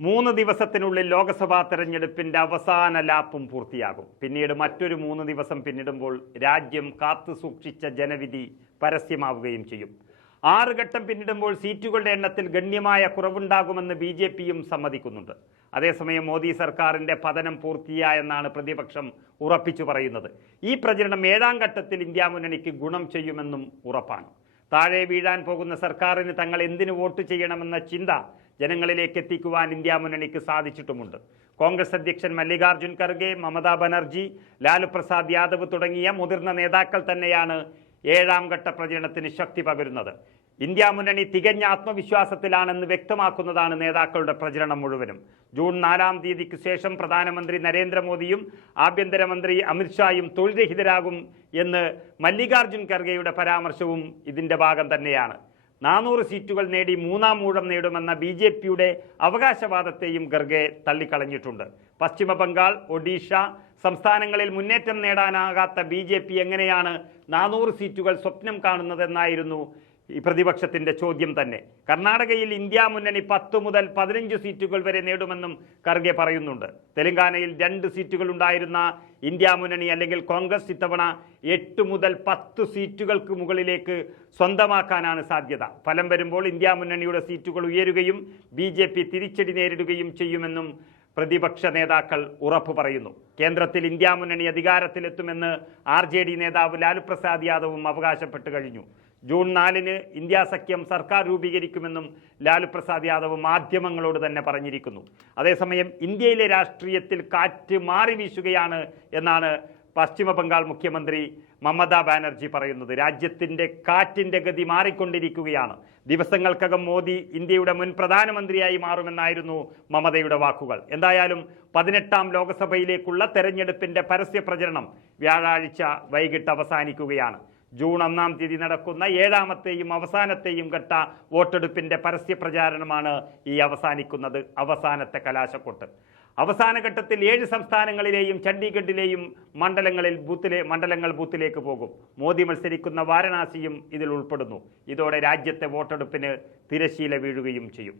മൂന്ന് ദിവസത്തിനുള്ളിൽ ലോക്സഭാ തെരഞ്ഞെടുപ്പിന്റെ അവസാന ലാപ്പും പൂർത്തിയാകും. പിന്നീട് മറ്റൊരു മൂന്ന് ദിവസം പിന്നിടുമ്പോൾ രാജ്യം കാത്തു സൂക്ഷിച്ച ജനവിധി പരസ്യമാവുകയും ചെയ്യും. ആറ് ഘട്ടം പിന്നിടുമ്പോൾ സീറ്റുകളുടെ എണ്ണത്തിൽ ഗണ്യമായ കുറവുണ്ടാകുമെന്ന് ബി ജെ പിയും സമ്മതിക്കുന്നുണ്ട്. അതേസമയം മോദി സർക്കാരിന്റെ പതനം പൂർത്തിയായെന്നാണ് പ്രതിപക്ഷം ഉറപ്പിച്ചു പറയുന്നത്. ഈ പ്രചരണം ഏഴാം ഘട്ടത്തിൽ ഇന്ത്യ മുന്നണിക്ക് ഗുണം ചെയ്യുമെന്നും ഉറപ്പാണ്. താഴെ വീഴാൻ പോകുന്ന സർക്കാരിന് തങ്ങൾ എന്തിനു വോട്ട് ചെയ്യണമെന്ന ചിന്ത ജനങ്ങളിലേക്ക് എത്തിക്കുവാൻ ഇന്ത്യ മുന്നണിക്ക് സാധിച്ചിട്ടുമുണ്ട്. കോൺഗ്രസ് അധ്യക്ഷൻ മല്ലികാർജുൻ ഖർഗെ മമതാ ബാനർജി ലാലു പ്രസാദ് യാദവ് തുടങ്ങിയ മുതിർന്ന നേതാക്കൾ തന്നെയാണ് ഏഴാം ഘട്ട പ്രചരണത്തിന് ശക്തി പകരുന്നത്. ഇന്ത്യ മുന്നണി തികഞ്ഞ ആത്മവിശ്വാസത്തിലാണെന്ന് വ്യക്തമാക്കുന്നതാണ് നേതാക്കളുടെ പ്രചരണം മുഴുവനും. ജൂൺ നാലാം തീയതിക്ക് ശേഷം പ്രധാനമന്ത്രി നരേന്ദ്രമോദിയും ആഭ്യന്തരമന്ത്രി അമിത്ഷായും തൊഴിൽരഹിതരാകും എന്ന് മല്ലികാർജുൻ ഖർഗെയുടെ പരാമർശവും ഇതിന്റെ ഭാഗം തന്നെയാണ്. നാനൂറ് സീറ്റുകൾ നേടി മൂന്നാം ഊഴം നേടുമെന്ന ബി ജെ പിയുടെ അവകാശവാദത്തെയും ഖർഗെ തള്ളിക്കളഞ്ഞിട്ടുണ്ട്. പശ്ചിമ ബംഗാൾ ഒഡീഷ സംസ്ഥാനങ്ങളിൽ മുന്നേറ്റം നേടാനാകാത്ത ബി ജെ പി എങ്ങനെയാണ് നാനൂറ് സീറ്റുകൾ സ്വപ്നം കാണുന്നതെന്നായിരുന്നു ഈ പ്രതിപക്ഷത്തിന്റെ ചോദ്യം തന്നെ. കർണാടകയിൽ ഇന്ത്യ മുന്നണി പത്ത് മുതൽ പതിനഞ്ച് സീറ്റുകൾ വരെ നേടുമെന്നും ഖർഗെ പറയുന്നുണ്ട്. തെലങ്കാനയിൽ രണ്ട് സീറ്റുകൾ ഉണ്ടായിരുന്ന ഇന്ത്യ മുന്നണി അല്ലെങ്കിൽ കോൺഗ്രസ് ഇത്തവണ എട്ട് മുതൽ പത്ത് സീറ്റുകൾക്ക് മുകളിലേക്ക് സ്വന്തമാക്കാനാണ് സാധ്യത. ഫലം വരുമ്പോൾ ഇന്ത്യ മുന്നണിയുടെ സീറ്റുകൾ ഉയരുകയും ബി തിരിച്ചടി നേരിടുകയും ചെയ്യുമെന്നും പ്രതിപക്ഷ നേതാക്കൾ ഉറപ്പു പറയുന്നു. കേന്ദ്രത്തിൽ ഇന്ത്യ മുന്നണി അധികാരത്തിലെത്തുമെന്ന് ആർ ജെ ഡി നേതാവ് ലാലു പ്രസാദ് യാദവും അവകാശപ്പെട്ടു കഴിഞ്ഞു. ജൂൺ നാലിന് ഇന്ത്യ സഖ്യം സർക്കാർ രൂപീകരിക്കുമെന്നും ലാലു പ്രസാദ് യാദവ് മാധ്യമങ്ങളോട് തന്നെ പറഞ്ഞിരിക്കുന്നു. അതേസമയം ഇന്ത്യയിലെ രാഷ്ട്രീയത്തിൽ കാറ്റ് മാറി വീശുകയാണ് എന്നാണ് പശ്ചിമ ബംഗാൾ മുഖ്യമന്ത്രി മമതാ ബാനർജി പറയുന്നത്. രാജ്യത്തിന്റെ കാറ്റിന്റെ ഗതി മാറിക്കൊണ്ടിരിക്കുകയാണ്. ദിവസങ്ങൾക്കകം മോദി ഇന്ത്യയുടെ മുൻ പ്രധാനമന്ത്രിയായി മാറുമെന്നായിരുന്നു മമതയുടെ വാക്കുകൾ. എന്തായാലും പതിനെട്ടാം ലോക്സഭയിലേക്കുള്ള തെരഞ്ഞെടുപ്പിന്റെ പരസ്യ പ്രചരണം വ്യാഴാഴ്ച വൈകിട്ട് അവസാനിക്കുകയാണ്. ജൂൺ ഒന്നാം തീയതി നടക്കുന്ന ഏഴാമത്തെയും അവസാനത്തെയും ഘട്ട വോട്ടെടുപ്പിന്റെ പരസ്യ പ്രചാരണമാണ് ഈ അവസാനിക്കുന്നത് അവസാനത്തെ കലാശക്കൊട്ട്. അവസാന ഘട്ടത്തിൽ ഏഴ് സംസ്ഥാനങ്ങളിലെയും ചണ്ഡീഗഡിലെയും മണ്ഡലങ്ങളിൽ ബൂത്തിലെ മണ്ഡലങ്ങൾ ബൂത്തിലേക്ക് പോകും. മോദി മത്സരിക്കുന്ന വാരണാസിയും ഇതിൽ ഉൾപ്പെടുന്നു. ഇതോടെ രാജ്യത്തെ വോട്ടെടുപ്പിന് തിരശീല വീഴുകയും ചെയ്യും.